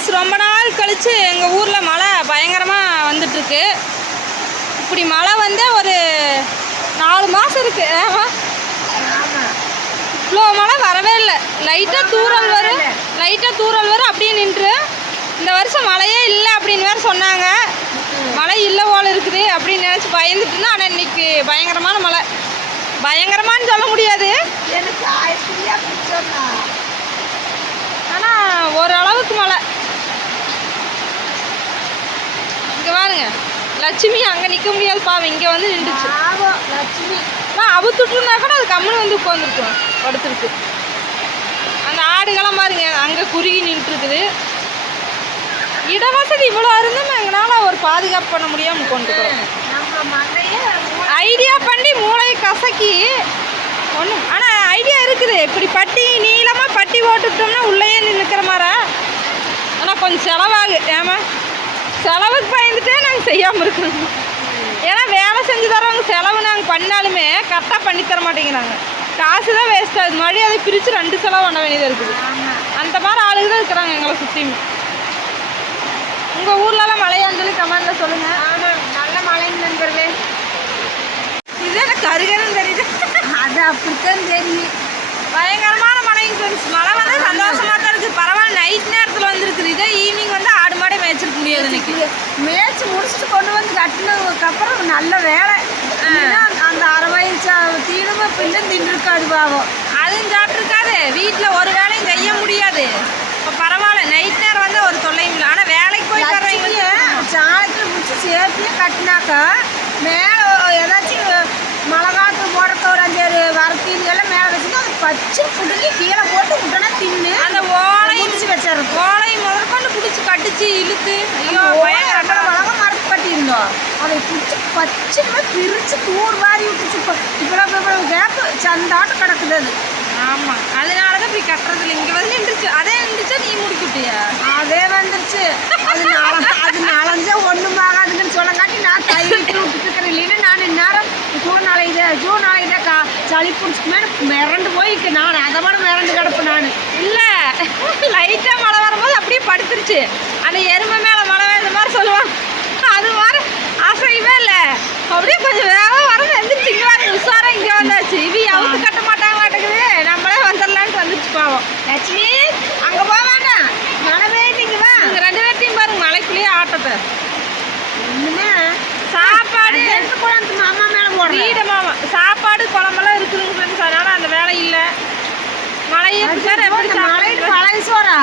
Friends ரொம்ப நாள் கழித்து எங்கள் ஊரில் மழை பயங்கரமாக வந்துட்டுருக்கு. இப்படி மழை வந்து ஒரு நாலு மாதம் இருக்கு. ஆமா. இவ்வளோ மழை வரவே இல்லை. லைட்டாக தூறல் வரும். லைட்டாக தூறல் வரும் அப்படியே நின்று. இந்த வருஷம் மழையே இல்லை அப்படின்னு வேறு சொன்னாங்க. மழை இல்லை போல இருக்குது அப்படின்னு நினச்சி பயந்துட்டுனா ஆனால் இன்னைக்கு பயங்கரமான மழை. பயங்கரமான்னு சொல்ல முடியாது. ஆனால் ஓரளவுக்கு மழை இங்கே பாருங்க. லட்சுமி அங்கே நிற்க முடியாது பாவம். இங்கே வந்து நின்றுச்சு. லட்சுமி. நான் அவுத்துட்டுனா கூட அது கம்முன்னு வந்து உட்காந்துருக்கும் படுத்துருக்கு அந்த ஆடுகள்லாம் பாருங்க அங்கே குறுகி நின்றுருக்குது இடவசதி இவ்வளோ இருந்தும் எங்களால் ஒரு பாதுகாப்பு பண்ண முடியாமல் கொண்டுக்கிறோம் மண்டைய ஐடியா பண்ணி மூளை கசக்கி ஒன்றும் ஆனால் ஐடியா இருக்குது. இப்படி பட்டி நீளமாக பட்டி போட்டுட்டோம்னா உள்ளேயே நின்றுக்கிற மாதிரி ஆனால் கொஞ்சம் செலவாகு. ஏமா செலவுக்கு பயந்துட்டே நாங்கள் செய்யாமல் இருக்கிறோம் ஏன்னா வேலை செஞ்சு தரவங்க செலவு நாங்கள் பண்ணாலுமே கரெக்டாக பண்ணி தர மாட்டேங்கிறாங்க. காசு தான் வேஸ்ட் ஆகுது. மறுபடியும் அதை பிரித்து ரெண்டு செலவு பண்ண வேண்டியதாக இருக்குது. அந்த மாதிரி ஆளுங்க தான் இருக்கிறாங்க எங்களை சுற்றியும் உங்கள் ஊர்லலாம் மழையான்னு சொல்லி கமெண்டில் சொல்லுங்கள் ஆமா நல்ல மழைங்க நண்பர்களே. இது எனக்கு கருகருன்னு தெரியுது. அது அப்படித்தான் தெரியும். பயங்கரமான மழைங்க ஃப்ரெண்ட்ஸ் மழை வந்து சந்தோஷமா தான் இருக்குது பரவாயில்ல நைட் நேரத்தில் வந்துருக்குது இதே ஈவினிங் வந்து ஆடு மாடே மேய்ச்சிருக்க முடியாது இன்னைக்கு மேய்ச்சி முடிச்சுட்டு கொண்டு வந்து கட்டினதுக்கு அப்புறம் நல்ல வேலை. அந்த அரை வயசு தீனமா பிள்ளை தின்றுருக்காது பாவம் அதுவும் சாப்பிட்ருக்காது வீட்டில் ஒரு வேலையும் செய்ய முடியாது. இப்போ பரவாயில்ல. நைட் நேரம் வந்து ஒரு தொல்லையும் இல்லை. ஆனால் வேலைக்கு போய் தர்றவங்க சாயத்தில் முடிச்சு சேர்த்தியே கட்டினாக்கா மேலே ஏதாச்சும் மழை காற்று போடுறக்க ஒரு அஞ்சாறு வரத்தீன்கெல்லாம் மேலே வச்சுட்டு அது பச்சை புடுங்கி கீழே போட்டு விட்டோன்னா தின்னு அந்த ஓலை முடிச்சு வச்சிருக்கு ஓலை முதற்கொண்டு பிடிச்சி கடிச்சு இழுத்து ஐயோ பயங்கர ரெண்டரை மிளகா மரத்து கட்டியிருந்தோம் அதை பிடிச்சி பச்சை பிரித்து தூர் வாரி விட்டுச்சு இப்போ இவ்வளோ இவ்வளோ கேப்பு சந்தாட்டம் கிடக்குது அது ஆமாம் அதனால தான் இப்படி கட்டுறது இல்லை இங்கே வந்து நின்றுச்சு அதே நின்றுச்சா நீ முடிக்கிட்டியா அதே வந்துருச்சு அது நால அது நாலஞ்சா ஒன்றும் ஆகாதுங்கன்னு சொல்லங்காட்டி நான் கை விட்டு விட்டுருக்கிறேன் இல்லைன்னா நான் இந்நேரம் ஜூன் நாளைக்கு ஜூன் நாளைக்கு கா சளி பிடிச்சிக்குமே மிரண்டு போயிட்டு நான் அதை விட மிரண்டு கிடப்பேன் நான் இல்லை லைட்டாக மழை வரும்போது அப்படியே படுத்துருச்சு அந்த எருமை மேலே மழை வேறு மாதிரி சொல்லுவாங்க அது மாதிரி அசைவே இல்லை அப்படியே கொஞ்சம் வேகம் வரது எந்திரிச்சு இங்கே வாங்க உஷாராக இங்கே வந்தாச்சு இது அவுத்து கட்ட மாட்டாங்க மாட்டேங்குது நம்மளே வந்துடலான்ட்டு வந்துச்சு பாவம். லட்சுமி அங்கே போக வேண்டாம் மழை பெய்யுங்க வா. இங்கே ரெண்டு பேர்த்தையும் பாருங்க மலைக்குள்ளேயே ஆட்டத்தை. ஒன்றுமே சாப்பாடு. எடுத்து போடாது அம்மா மேலே போடுறேன். வீடு மாமா. சாப்பாடு குழம்பெல்லாம் இருக்குதுங்க ஃப்ரெண்ட்ஸ் அதனால அந்த வேலை இல்லை. மழையை சார் எப்படி மழைக்கு சாப்பிடுறது? பழைய சோறா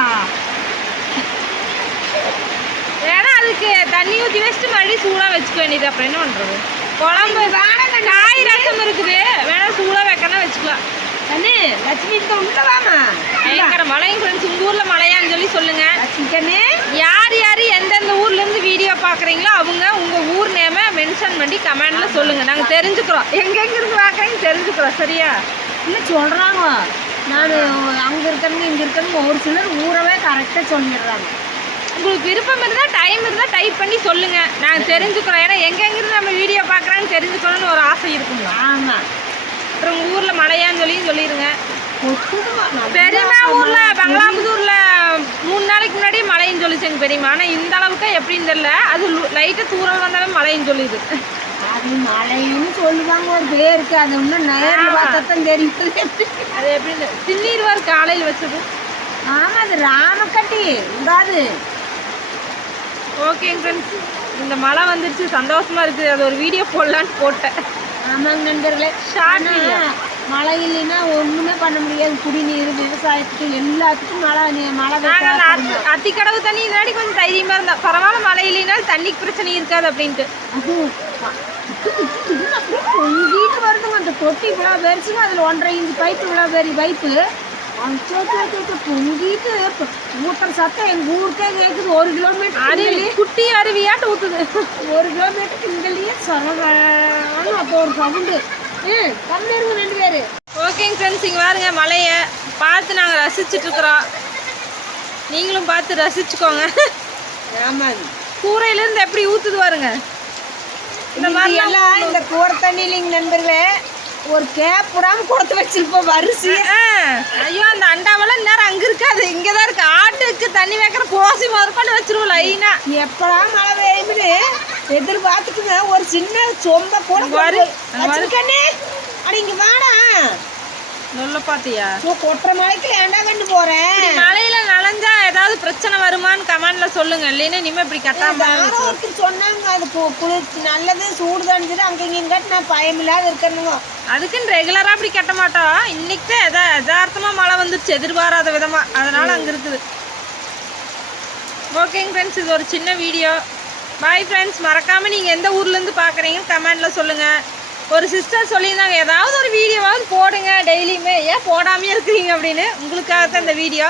அதுக்கு தண்ணி ஊற்றி வச்சுட்டு மறுபடியும் சூடாக வச்சுக்க வேண்டியது. அப்புறம் என்ன பண்ணுறது குழம்பு காய் ரசம் இருக்குது. வேணா சூடாக வைக்கணும் வச்சுக்கலாம் அண்ணே லட்சுமி இந்த உள்ள வாமா. பயங்கர மழையும் ஃப்ரெண்ட்ஸ் உங்கள் ஊரில் மழையான்னு சொல்லி சொல்லுங்கள் லட்சுமி கண்ணே யார் யார் எந்தெந்த ஊர்லேருந்து வீடியோ பார்க்குறீங்களோ அவங்க உங்கள் ஊர் நேமை மென்ஷன் பண்ணி கமெண்டில் சொல்லுங்கள் நாங்கள் தெரிஞ்சுக்கிறோம். எங்கெங்கிருந்து பார்க்குறீங்க தெரிஞ்சுக்கிறோம் சரியா? இல்லை சொல்கிறாங்க நான் அங்கே இருக்கிறவங்க இங்கே இருக்கிறவங்க ஒரு சிலர் ஊரவே கரெக்டாக சொல்லிடுறாங்க. உங்களுக்கு விருப்பம் இருந்தால் டைம் இருந்தால் டைப் பண்ணி சொல்லுங்கள் நாங்கள் தெரிஞ்சுக்கிறோம். ஏன்னா எங்கெங்கிருந்து நம்ம வீடியோ பார்க்குறான்னு தெரிஞ்சுக்கணும்னு ஒரு ஆசை இருக்குங்களா ஆமாம் அப்புறம் உங்கள் ஊரில் மழையான்னு சொல்லி சொல்லிடுங்க பெரியம்மா ஊரில் பங்களாபுதூரில் மூணு நாளைக்கு முன்னாடி மழைன்னு சொல்லிச்சு எங்கள் பெரியம்மா. ஆனால் இந்த அளவுக்கு எப்படின்னு தெரியல. அது லைட்டாக தூரல் வந்தாலும் மழைன்னு சொல்லிது. அது மழைன்னு சொல்லுவாங்க. ஒரு பேருக்கு. அது இன்னும் நேரில் பார்த்தா தான் தெரியுது அது எப்படின்னு திண்ணீர்வார் காலையில் வச்சது. ஆமாம் அது ராமக்கட்டி. உடாது ஓகேங்க ஃப்ரெண்ட்ஸ் இந்த மழை வந்துருச்சு. சந்தோஷமா இருக்குது அது ஒரு வீடியோ போடலான்னு போட்டேன். ஆமாங்க நண்பர்களே. Video. மழை இல்லைன்னா ஒன்றுமே பண்ண முடியாது. குடிநீர் விவசாயத்துக்கு எல்லாத்துக்கும் மழை மழை அத்திக்கடவு தண்ணி முன்னாடி கொஞ்சம் தைரியமாக இருந்தா. பரவாயில்ல மழை இல்லைனாலும் தண்ணிக்கு பிரச்சனை இருக்காது அப்படின்ட்டு. பொங்கிட்டு வருதுங்க அந்த தொட்டி இவ்வளோ பெருசுங்க. அதில் ஒன்றரை இன்ச்சு பைப்பு இவ்வளோ பெரிய பைப்பு ஊத்துற சத்தம் எங்கள் ஊருக்கே கேட்குது ஒரு கிலோமீட்டர் அது குட்டி அருவியாட்டு ஊற்றுது ஒரு கிலோமீட்டருக்கு இங்கேயே சரவான்னு அப்போ ஒரு சவுண்டு. ம் கம்மி இருங்க ரெண்டு பேர். ஓகேங்க ஃப்ரெண்ட்ஸ் இங்கே பாருங்க மழையை பார்த்து நாங்கள் ரசிச்சுட்டு இருக்கிறோம் நீங்களும் பார்த்து ரசிச்சுக்கோங்க. ஆமாங்க. கூரையிலேருந்து எப்படி ஊற்றுது பாருங்க. இந்த எல்லாம் இந்த கூரை தண்ணி இல்லைங்க நண்பர்களே. ஒரு கேப் விடாம கொடுத்து வச்சிருப்போம் வரிசை ஐயோ அந்த அண்டாவெல்லாம் நேரம் அங்க இருக்காது. இங்கே தான் இருக்கு. ஆட்டுக்கு தண்ணி வைக்கிற போசி முதற்கொண்டு வச்சிருவோம் லைனா. எப்படா மழை பெய்யும்னு எதிர்பார்த்துக்குங்க ஒரு சின்ன சொம்ப கூட இங்க பாரு, கொண்டு அங்க பாரு. வச்சிருக்கண்ணே அட இங்க வாடா. சொல்ல பாத்தியா? கொட்டுற மழைக்கு ஏன்டா கண்டு போறேன் மழையில நனைஞ்சா ஏதாவது பிரச்சனை வருமான்னு கமெண்ட்ல சொல்லுங்க. இல்லைன்னா இனிமே இப்படி கட்டாம ஒருத்தர் சொன்னாங்க அது கு- குளிர் நல்லது சூடு தணிஞ்சது அங்க இங்கன்னு நான் பயமில்லாத இருக்கணுங்க அதுக்குன்னு ரெகுலரா அப்படி கட்ட மாட்டோம் இன்னைக்கு தான் எதா யதார்த்தமா மழை வந்துருச்சு எதிர்பாராத விதமா. அதனால அங்க இருக்குது. ஓகேங்க ஃப்ரெண்ட்ஸ் இது ஒரு சின்ன வீடியோ பாய் ஃப்ரெண்ட்ஸ் மறக்காம நீங்க எந்த ஊர்ல இருந்து பாக்குறீங்கன்னு கமெண்ட்ல சொல்லுங்க. ஒரு சிஸ்டர் சொல்லியிருந்தாங்க ஏதாவது ஒரு வீடியோவாவது போடுங்க டெய்லியுமே. ஏன் போடாமே இருக்கிறீங்க? அப்படின்னு. உங்களுக்காக தான் இந்த வீடியோ.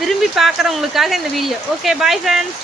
விரும்பி பார்க்குறவங்களுக்காக இந்த வீடியோ. Okay bye friends